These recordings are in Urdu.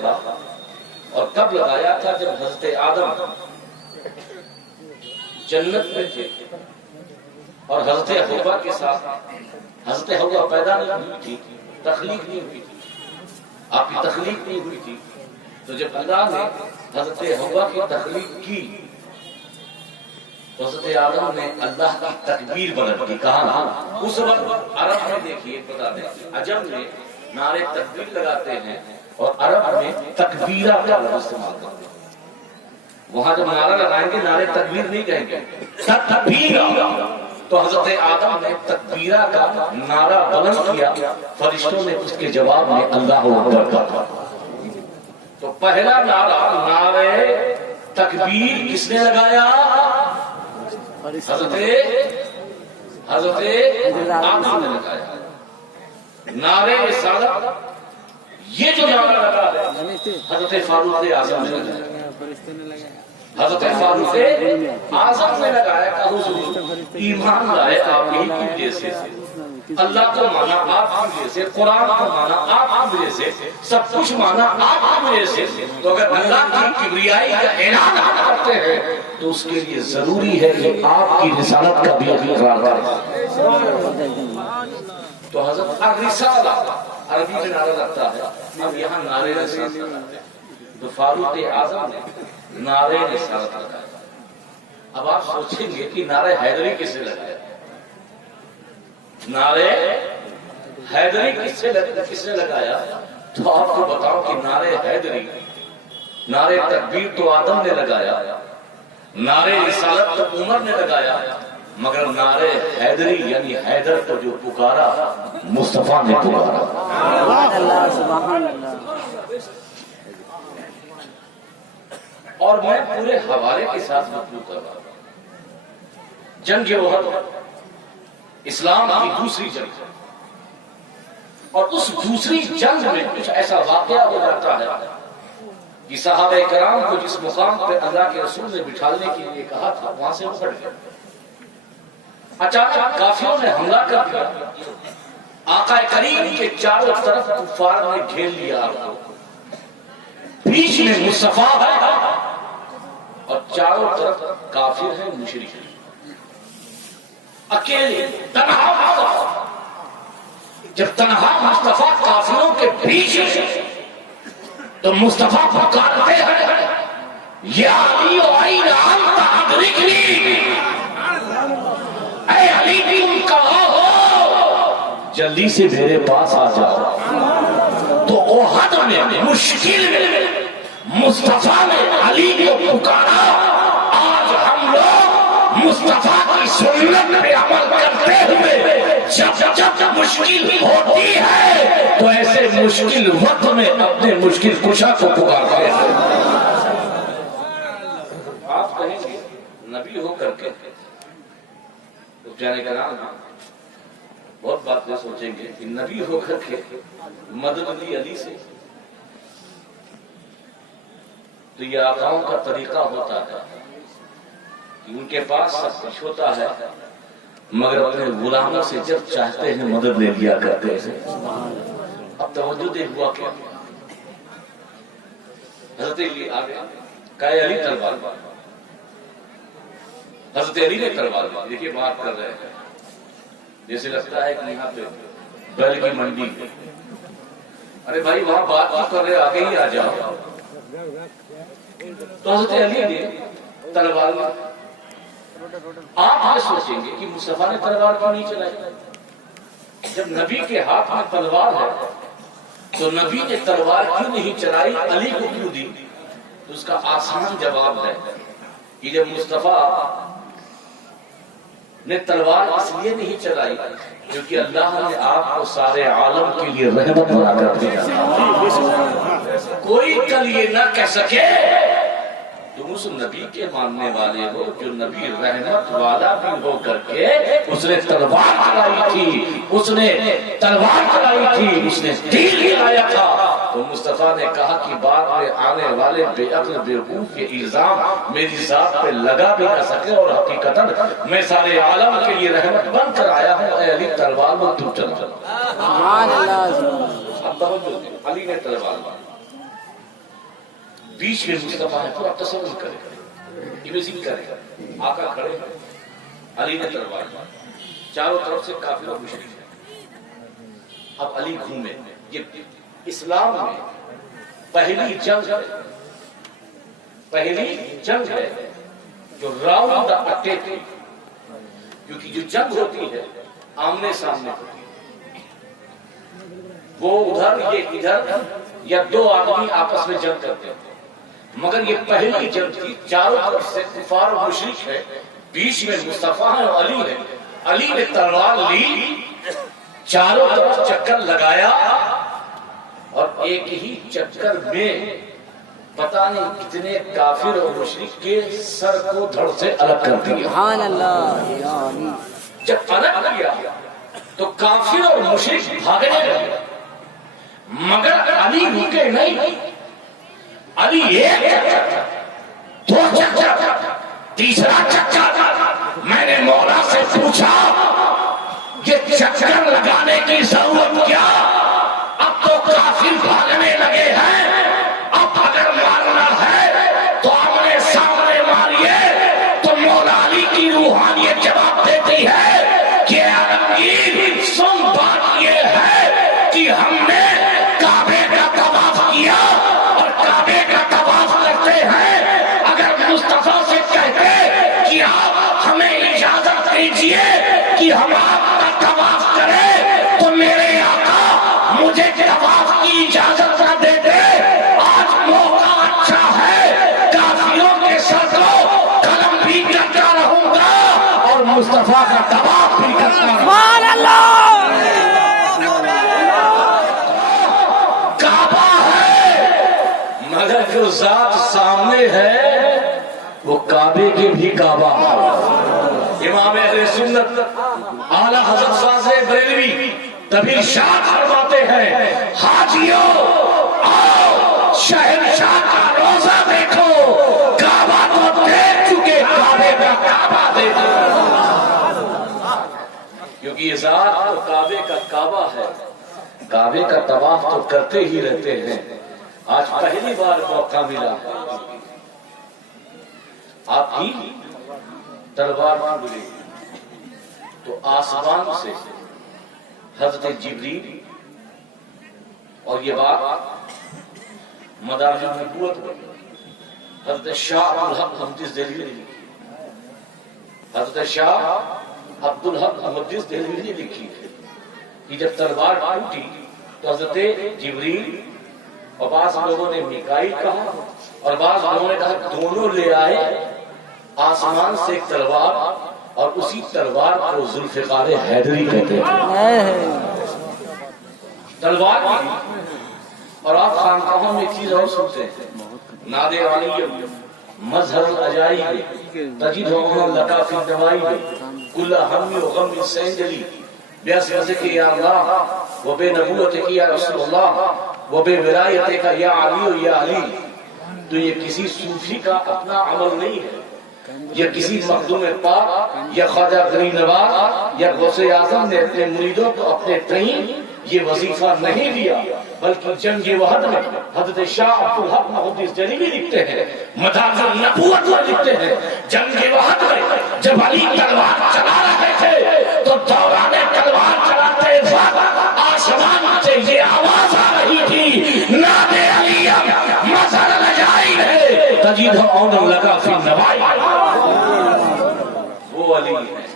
تھا اور کب لگایا تھا؟ جب حضرت آدم جنت میں تھے اور حضرت حوا کے ساتھ حضرت حوا پیدا نہیں ہوئی تھی، تخلیق نہیں ہوئی تھی، آپ کی تخلیق نہیں ہوئی تھی. تو جب اللہ نے حضرت حوا کی تخلیق کی تو حضرت آدم نے اللہ کی تکبیر بلند کی. کہا اس وقت عرب میں دیکھیے، بتا دیں عجم میں نعرے تکبیر لگاتے ہیں اور عرب میں تکبیرہ کا لفظ استعمال کرتے ہیں. وہاں جب نعرہ لگائیں گے نعرے تکبیر نہیں کہیں گے، تکبیرہ. تو حضرت آدم نے تکبیرہ کا نعرہ بلند کیا، فرشتوں نے اس کے جواب میں اللہ اکبر کہا. تو پہلا نعرہ نعرے تکبیر کس نے لگایا؟ حضرت آدم نے لگایا. نعرے رسالت یہ جو نعرہ لگا ہے حضرت فاروق اعظم نے لگایا. حضرت فاروق اعظم نے لگایا کہ حضور ایمان لائے آپ ہی کی وجہ سے، اللہ کو مانا آپ کی وجہ سے، قرآن کو مانا آپ کی وجہ سے، سب کچھ مانا آپ کی وجہ سے. تو اگر اللہ کی کبریائی کا اعلان کرتے ہیں تو اس کے لیے ضروری ہے کہ آپ کی رسالت کا بھی اقرار کریں. تو حضرت الرسالہ عربی میں نعرہ لگتا ہے. اب یہاں نعرے رسالت لگاتے ہیں تو فاروق اعظم نے نعرے رسالت لگایا. اب آپ سوچیں گے کہ نعرہ حیدری کس سے لگایا؟ نعرے حیدری کس نے لگایا؟ تو آپ کو بتاؤ کہ نعرے حیدری، نعرے تکبیر تو آدم نے لگایا، نعرے رسالت تو عمر نے لگایا، مگر نعرے حیدری یعنی حیدر کو جو پکارا مصطفیٰ نے پکارا. اور میں پورے حوالے کے ساتھ مطلوب کر رہا ہوں. جنگ احد اسلام کی دوسری جنگ ہے اور اس دوسری جنگ میں کچھ ایسا واقعہ ہو جاتا ہے کہ صحابہ کرام کو جس مقام پہ اللہ کے رسول نے بٹھالنے کے لیے کہا تھا وہاں سے وہ ہٹ گئے. اچانک کافروں نے حملہ کر دیا. آقا کریم کے چاروں طرف کفار نے گھیر لیا آپ کو. بیچ میں مصطفیٰ ہے اور چاروں طرف کافر ہیں، مشرک ہیں. اکیلے تنہا مصطفیٰ. جب تنہا مصطفیٰ کافروں کے بیچ میں تو مصطفیٰ پکارتے ہیں یا علی این انت ادرکنی، اے علی تم کہاں ہو، جلدی سے میرے پاس آ جاؤ. تو احد میں مشکل میں مصطفیٰ نے علی کو پکارا. آج ہم لوگ مصطفیٰ کی سنت پہ عمل کرتے ہوئے جب مشکل ہوتی ہے تو ایسے مشکل وقت میں اپنے مشکل کشا کو پکارتے ہیں. آپ کہیں گے نبی ہو کر کے جانے کا نام بہت بات میں سوچیں گے کہ نبی ہو کر کے مدد لی علی سے. تو یہ آقاؤں کا طریقہ ہوتا ہے کہ ان کے پاس سب کچھ ہوتا ہے مگر اپنے غلاموں سے جب چاہتے ہیں مدد لے لیا کرتے ہیں. اب توجہ دے ہوا کیا؟ حضرت علی آگے کہے علی تلوار. حضرت علی نے تلوار. دیکھیے بات کر رہے ہیں جیسے لگتا ہے کہ یہاں پہ بیل کی منڈی. ارے بھائی وہاں بات کر رہے آگے ہی آ جاؤ. تو حضرت علی نے تلوار. آپ یہ سوچیں گے کہ مصطفیٰ نے تلوار کیوں نہیں چلائی؟ جب نبی کے ہاتھ میں تلوار ہے تو نبی نے تلوار کیوں نہیں چلائی، علی کو کیوں دی؟ تو اس کا آسان جواب ہے کہ جب مصطفیٰ نے تلوار اس لیے نہیں چلائی کیونکہ اللہ نے آپ کو سارے عالم کے لیے رحمت بنا کر دیا. کوئی کل یہ نہ کہہ سکے تم اس نبی کے ماننے والے ہو جو نبی رحمت والا بھی ہو کر کے اس نے تلوار چلائی تھی، اس نے تلوار چلائی تھی، اس نے تیر چلایا تھا. تو مصطفیٰ نے کہا کہ بعد میں آنے والے بے عقل بیوقوف کے الزام میری ذات پہ لگا بھی نہ سکے اور حقیقتاً میں سارے عالم کے لیے رحمت بن کر آیا ہوں. اے علی تلوار میں تو چلا. اب توجہ دیں، علی نے تلوار. بیچ میں مصطفیٰ ہے. پورا تصور کرے, امیجن کرے, آقا کھڑے ہیں, علی نے تلوار ماری, چاروں طرف سے کافر اور مشرک ہیں. اب علی گھومے. یہ اسلام میں پہلی جنگ ہے, پہلی جنگ ہے جو راؤنڈ دا اٹیک ہے. کیونکہ جو جنگ ہوتی ہے آمنے سامنے ہوتی ہے, وہ ادھر یہ ادھر, یا دو آدمی آپس میں جنگ کرتے ہیں. مگر یہ پہلی جنگ تھی, چاروں طرف سے کفار و مشرک ہے, بیچ میں مصطفیٰ ہے اور علی ہے. علی نے تلوار لی, چاروں طرف چکر لگایا, اور ایک ہی چکر میں پتہ نہیں کتنے کافر اور مشرک کے سر کو دھڑ سے الگ کر دیا. سبحان اللہ. جب الگ کیا تو کافر اور مشرک بھاگنے لگے, مگر علی رکے نہیں. علی ایک چکر, دو چکر, تیسرا چکر. میں نے مولا سے پوچھا یہ چکر لگانے کی ضرورت کیا؟ اب تو کافر بھاگنے لگے ہیں, اب اگر مارنا ہے تو آمنے سامنے ماریے. تو مولا علی کی روحانیت جواب دیتی ہے کہ عالمگیر سن, بات یہ ہے کہ ہم نے کعبے کا طواف کیا اور کعبے کا طواف کرتے ہیں. اگر مصطفیٰ سے کہتے کہ آپ ہمیں اجازت دیجیے کہ ہم آپ کا طواف کریں, تو میرے آقا مجھے طواف کی اجازت نہ دیتے. آج موقع اچھا ہے, کافروں کے سر کو قلم بھی کرتا رہوں گا اور مصطفیٰ کا طواف بھی کرتا رہوں گا. کعبہ ہے, مگر جو ذات سامنے ہے وہ کعبے کے بھی کعبہ. امام اہل سنت اعلیٰ حضرت فاضل بریلوی تبھی ارشاد فرماتے ہیں, حاجیوں آؤ شہنشاہ کا روزہ دیکھو, کعبہ تو دیکھ چکے, کعبے کا کعبہ دیکھو. کیونکہ یہ ذات تو کعبے کا کعبہ ہے, کعبے کا طواف تو کرتے ہی رہتے ہیں. آج پہلی بار موقع ملا, آپ کی تلوار ملی تو آسمان سے حضرت جبریل, اور یہ بات مدارج النبوت میں حضرت شاہ عبدالحق محدث دہلوی نے لکھی, حضرت شاہ عبدالحق محدث دہلوی نے لکھی کہ جب تلوار ٹوٹی تو حضرت جبریل, اور بعض لوگوں نے میکائیل کہا اور بعض لوگوں نے کہا دونوں لے آئے آسمان سے ایک تلوار, اور اسی تلوار کو ذوالفقار حیدری کہتے ہیں. تلوار کی. اور آپ خانقاہوں میں ایک چیز اور سنتے ہیں, نادر علی مظہر العجائب تجدہ لکا فی الدوائی کل ہم و غم سینجلی بیاسمزک یا اللہ و بے نبوتک یا رسول اللہ و بے ولایتک یا علی و یا علی. تو یہ کسی صوفی کا اپنا عمل نہیں ہے, یا کسی مخدوم پاک یا خواجہ غریب نواز یا غوث اعظم نے اپنے مریدوں کو اپنے تئیں یہ وظیفہ نہیں دیا, بلکہ جنگ وحد میں حضرت شاہ عبدالحق محدث دہلوی لکھتے ہیں, مدارج النبوت میں لکھتے ہیں, جنگ وحد میں جب علی تلوار چلا رہے تھے تو دوران تلوار چلاتے وقت آسمان سے یہ آواز آ رہی تھی, نادے علی مظہر العجائب ہے تجدہ اون لکا فی النوائی. وہ علی ہے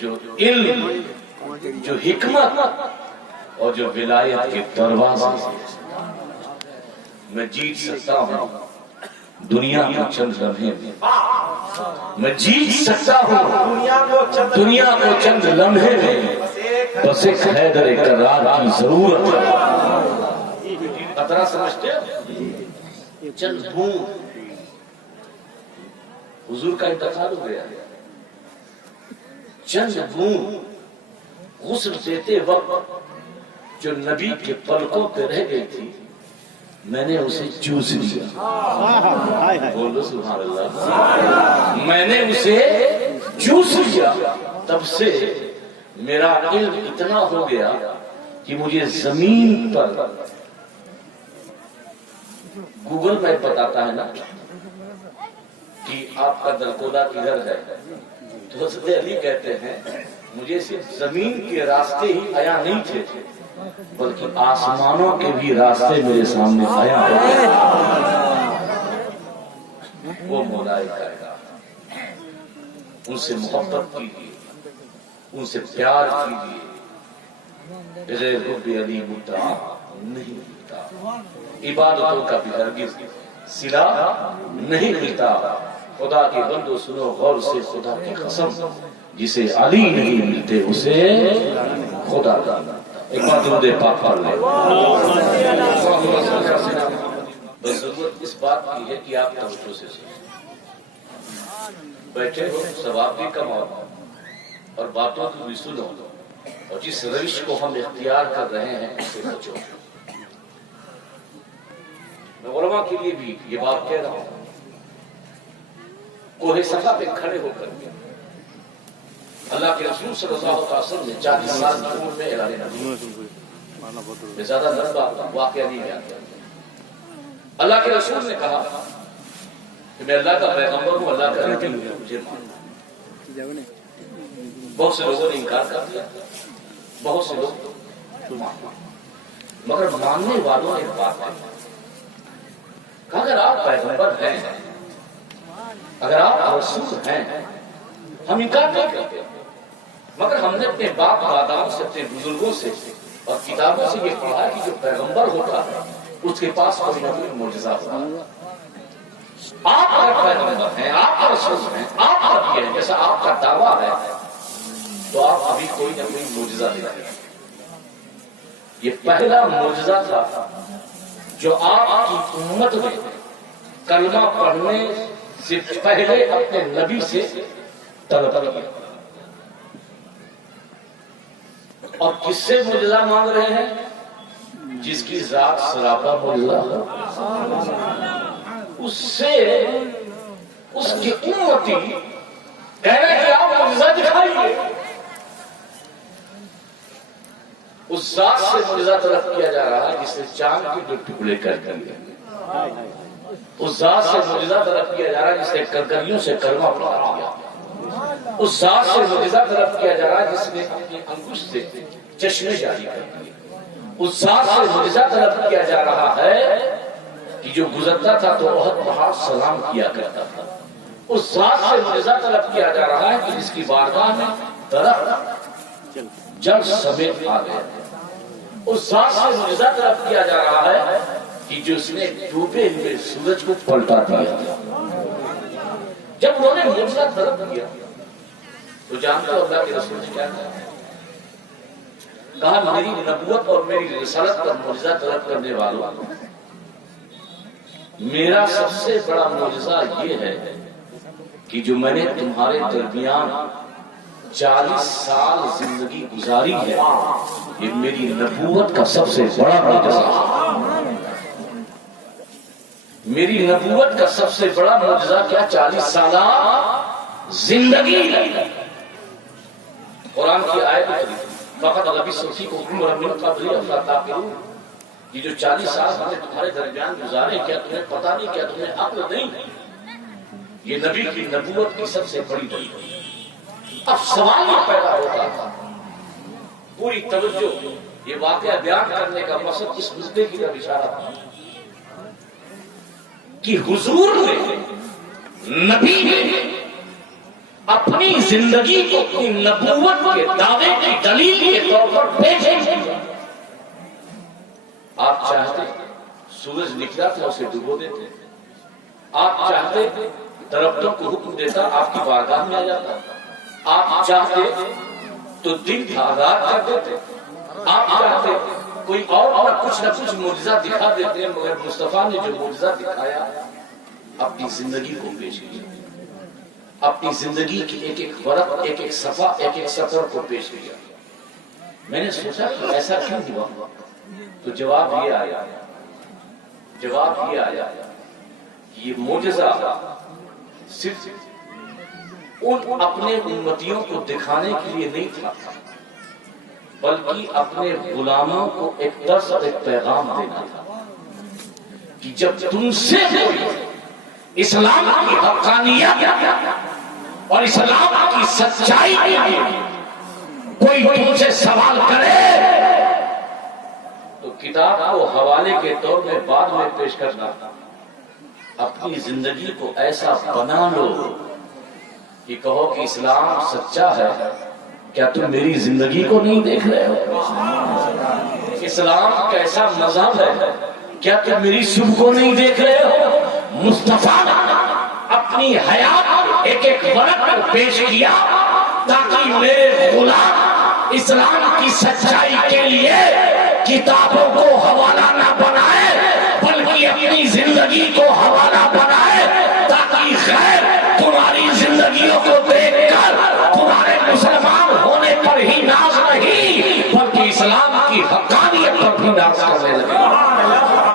جو علم, جو حکمت اور جو ولایت کے دروازے میں جیت سکتا ہوں دنیا کو چند لمحے میں, میں جیت سکتا ہوں دنیا کو چند لمحے میں, بس ایک حیدر کرار کی ضرورت ہے. قطرہ سمجھتے ہو, چند بوند حضور کا انتقال ہو گیا, چند بوند غسل دیتے وقت جو نبی کے پلکوں پہ رہ گئی تھی, میں نے اسے چوس لیا. بولو سبحان اللہ. میں نے اسے چوس لیا, تب سے میرا علم اتنا ہو گیا کہ مجھے زمین پر گوگل میپ بتاتا ہے نا کہ آپ کا درکولا کدھر ہے، تو حضرت علی کہتے ہیں مجھے صرف زمین کے راستے ہی عیاں نہیں تھے بلکہ آسمانوں کے بھی راستے میرے سامنے عیاں ہیں۔ وہ مولا کائنات، ان سے محبت کیجیے، ان سے پیار کیجیے، بغیر حب علی مدعا نہیں ملتا، عبادتوں کا بھی ہرگز صلہ نہیں ملتا۔ خدا کے بندو سنو غور سے، خدا کی قسم جسے علی نہیں ملتے اسے خدا کا ایک بار درود پاک پڑھ لیں۔ بس ضرورت اس بات کی ہے کہ آپ توجہ سے سنیں، بیٹھے ہو ثواب بھی کماؤ اور باتوں کو بھی سنو، اور جس روش کو ہم اختیار کر رہے ہیں اسے بچو۔ میں علماء کے لیے بھی یہ بات کہہ رہا ہوں، کوہ صفا پہ کھڑے ہو کر اللہ کے رسول صلی اللہ علیہ وسلم نے 40 سال کی عمر میں اعلان نبوت، میں زیادہ لمبا واقعہ نہیں بیان، اللہ کے رسول نے کہا کہ میں اللہ کا پیغمبر ہوں، اللہ کا نبی ہوں، مجھے مانو۔ بہت سے لوگوں نے انکار کر دیا، بہت سے لوگ مگر ماننے والوں نے ایک بات کہا، اگر آپ پیغمبر ہیں، اگر آپ رسول ہیں، ہم انکار نہیں کرتے، مگر ہم نے اپنے باپ داداؤں سے، اپنے بزرگوں سے اور کتابوں سے یہ پڑھا کہ جو پیغمبر ہوتا ہے اس کے پاس کوئی نہ کوئی معجزہ ہوتا ہے۔ آپ اگر پیغمبر ہیں، آپ رسول ہیں، آپ نبی ہیں، جیسا آپ کا دعویٰ ہے، تو آپ ابھی کوئی نہ کوئی معجزہ دکھائیں۔ یہ پہلا معجزہ تھا جو آپ کی امت میں کلمہ پڑھنے سے پہلے اپنے نبی سے طلب کیا۔ اور کس سے معجزہ مانگ رہے ہیں؟ جس کی ذات سراپا معجزہ ہے، اس سے اس کی امتی کہہ رہے ہیں کہ آپ معجزہ دکھائیے۔ اس ذات سے معجزہ طلب کیا جا رہا ہے جس نے چاند کے 2 ٹکڑے کر دیے، اس ذات سے معجزہ طلب کیا جا رہا ہے جس نے کرکریوں سے کلمہ پڑھا دیا، اس ذات سے معجزہ طلب کیا جا رہا ہے جس نے اپنی انگشت سے چشمے جاری کر دیے، اس ذات سے معجزہ طلب کیا جا رہا ہے کہ جو گزرتا تھا تو بہت پہاڑ سلام کیا کرتا تھا، اس ذات سے معجزہ طلب کیا جا رہا ہے کہ جس کی بارگاہ میں درخت جل سمیت آ گئے، اس ذات سے معجزہ طلب کیا جا رہا ہے کہ جو اس نے ڈوبے ہوئے سورج کو پلٹا دیا۔ جب انہوں نے معجزہ طلب کیا تو جانتے ہو اللہ کے رسول نے کیا کہا، میری نبوت اور میری رسالت پر معجزہ طلب کرنے والوں، میرا سب سے بڑا معجزہ یہ ہے کہ جو میں نے تمہارے درمیان 40 سال زندگی گزاری ہے، یہ میری نبوت کا سب سے بڑا معجزہ ہے۔ میری نبوت کا سب سے بڑا معجزہ کیا؟ 40 سالہ زندگی۔ قرآن کی آیت فقط لبثتم فیکم عمرا من قبل افلا تعقلون، یہ جو 40 سال ہم نے تمہارے درمیان گزارے، کیا تمہیں پتہ نہیں، کیا تمہیں عقل نہیں؟ یہ نبی کی نبوت کی سب سے بڑی دلیل۔ اب سوال یہ پیدا ہوتا تھا، پوری توجہ یہ واقعہ بیان کرنے کا مقصد اس مدعے کی طرف اشارہ تھا کہ حضور نے، نبی نے اپنی زندگی کو اپنی نبوت کے دعوے کی دلیل کے طور پر پیش کیا۔ آپ چاہتے سورج نکلا تھا اسے ڈبو دیتے، آپ چاہتے درختوں کو حکم دیتا آپ کی بارگاہ میں آ جاتا، آپ چاہتے تو دن آزاد کر دیتے، آپ چاہتے کوئی اور کچھ نہ کچھ معجزہ دکھا دیتے، مگر مصطفیٰ نے جو معجزہ دکھایا اپنی زندگی کو پیش کیا، اپنی زندگی کی ایک ایک ورق، ایک ایک صفحہ، ایک ایک سطر کو پیش کیا۔ میں نے سوچا کہ ایسا کیوں ہوا؟ تو جواب یہ آیا یہ معجزہ صرف ان اپنے امتیوں کو دکھانے کے لیے نہیں تھا، بلکہ اپنے غلاموں کو ایک درس اور ایک پیغام دینا تھا کہ جب تم سے کوئی اسلام کی حقانیت اور اسلام کی سچائی کے لیے کوئی تم سے سوال کرے تو کتاب کو حوالے کے طور میں بعد میں پیش کرنا، اپنی زندگی کو ایسا بنا لو کہ کہو کہ اسلام سچا ہے، کیا تم میری زندگی کو نہیں دیکھ رہے ہو؟ اسلام کیسا مذہب ہے، کیا تم میری صبح کو نہیں دیکھ رہے ہو؟ مصطفیٰ نے اپنی حیات ایک ایک ورق پر پیش کیا تاکہ میرے غلام اسلام کی سچائی کے لیے کتابوں کو حوالہ نہ بنائے بلکہ اپنی زندگی کو حوالہ بنائے، تاکہ غیر تمہاری زندگیوں کو دیکھ کر تمہارے مسلمان ہونے پر ہی ناز نہیں بلکہ اسلام کی حقانیت پر بھی ناز کرنے لگے۔